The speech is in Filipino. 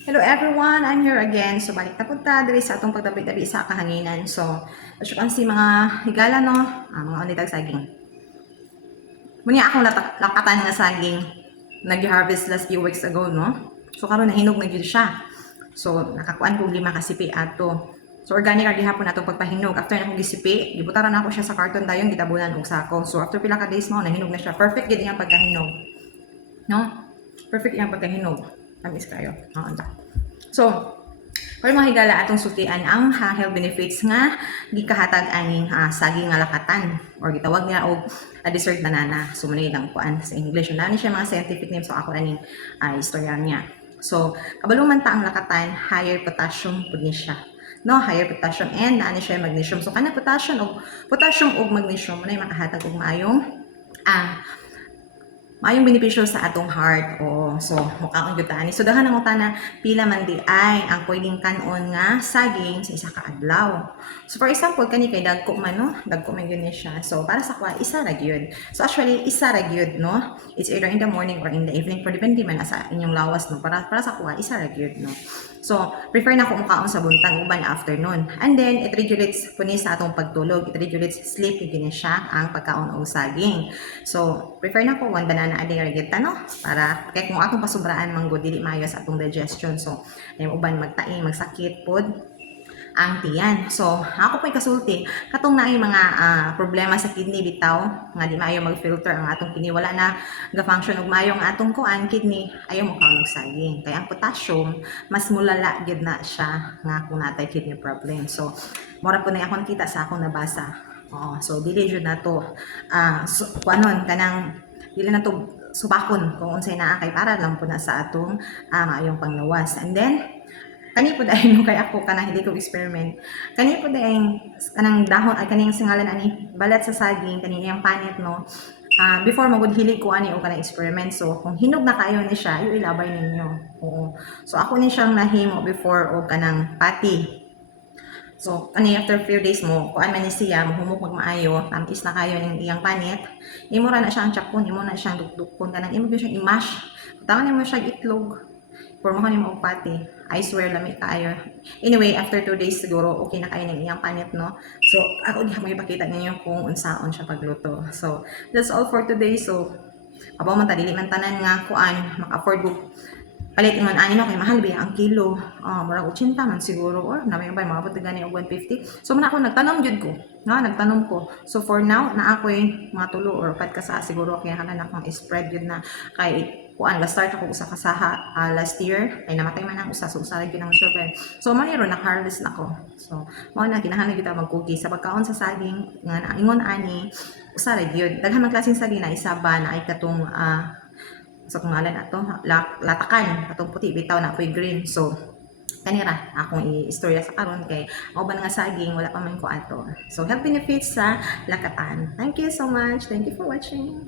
Hello everyone, I'm here again. So balik na punta diri sa atong pagtabi-tabi sa kahanginan. So as you can see mga higala no, mga unitag saging. Muna akong lakatan nga saging nag-harvest last few weeks ago no. So karon nahinog na gyud siya. So nakakuan ko 5 kasipi ato. So organic ang gihapon atong pagpahinog. After na akong gisipi, gibutaran ako siya sa carton dayon gitabunan og sako. So after pila ka days mo nahinog na siya. Perfect gid iyang pagkahinog. No? Perfect iyang pagkahinog. Tamis kayo. So, para mahigala atong sutian ang health benefits nga gikahatag aning saging nga lakatan or gitawag niya og dessert banana. So muna lang kuan sa English. Nani siya mga scientific name so ako aning istorya niya. So, kabalo man ta ang lakatan, higher potassium pud ni siya. No, higher potassium and naani siya magnesium. So kana potassium ug magnesium na makahatag og maayong benepisyo sa atong heart. So mukha ang jutani. So daghan ang utana pila man di ay ang pwedeng kanon nga saging sa isa ka adlaw. So for example kani kay dagko man no, dagko man gyud siya. So para sa kwa isa ra gyud. So actually isa ra gyud no. It's either in the morning or in the evening, pero depende man sa inyong lawas no. Para sa kwa isa ra gyud no. So prefer na ko mukaon sa buntag uban afternoon. And then it regulates kuni sa atong pagtulog. It regulates sleep gini siya ang pagkaon og saging. So prefer na ko one banana a day ra no, para kay kung atong pasubraan man gud dili maayo sa atong digestion. So ay uban magtaing magsakit pod ang tiyan. So ako po'y kasulti katong naay mga problema sa kidney bitaw nga di maayo mag-filter ang atong kidney, wala na ga-function og maayo ang atong kuan kidney, ayaw mo kaon og saging. Kaya ang potassium mas mulala gid na siya nga kung natay kidney problem. So mura po na akong kita sa akong nabasa. So dili jud na to kuanon kanang dili na to subakon kung unsay naa kay para lang po na sa atong maayong panglawas. And then kani po dahil no kay ako kanang hindi ko experiment. Kani po dahil kanang dahon ay kaning singalan ani balat sa saging kani iyang panit no. Before magud hilig ko ani o kanang experiment. So kung hinog na kayo ni siya, yung ilabay ninyo. Oo. So ako ni siyang nahimo before o kanang pati. So, kani after few days mo, kuan man ni siya, mahumok magmaayo, tamis na kayo ng iyang panit, imo ra na siyang chapon, imo na siyang dukdukon, kanang imo gyud siyang i-mash. Taman mo siyang itlog, for mo kanimo og pati. I swear lami kaayo. Anyway, after 2 days siguro okay na kayo ng iyang panit no. So, ako di mo ipakita ninyo kung unsaon siya pagluto. So, that's all for today. So, abaw man ta dili man tanan nga kuan maka-afford ko palit ingon ani no kay mahal biya ang kilo. Murag 80 man siguro or namay ba mga pud gani og 150. So man ako nagtanom jud ko. Nagtanom ko. So for now na ako'y mga tulo or 4 ka sa siguro kay hanan akong spread jud na kay kuan last start ako usa ka saha last year ay namatay man ang usa so usa gyud ang survive. So maniro na harvest na ko. So mao na kinahanglan kita mag-cookie sa pagkaon sa saging nga ingon ani usa ra gyud. Daghan man klaseng saging na isa ba na ay katong sa kungalan ato latakan atong puti bitaw na ako'y green. So kanira akong i-istorya sa karon kay mao ba nga saging wala pa man ko ato. So health benefits sa lakatan. Thank you so much. Thank you for watching.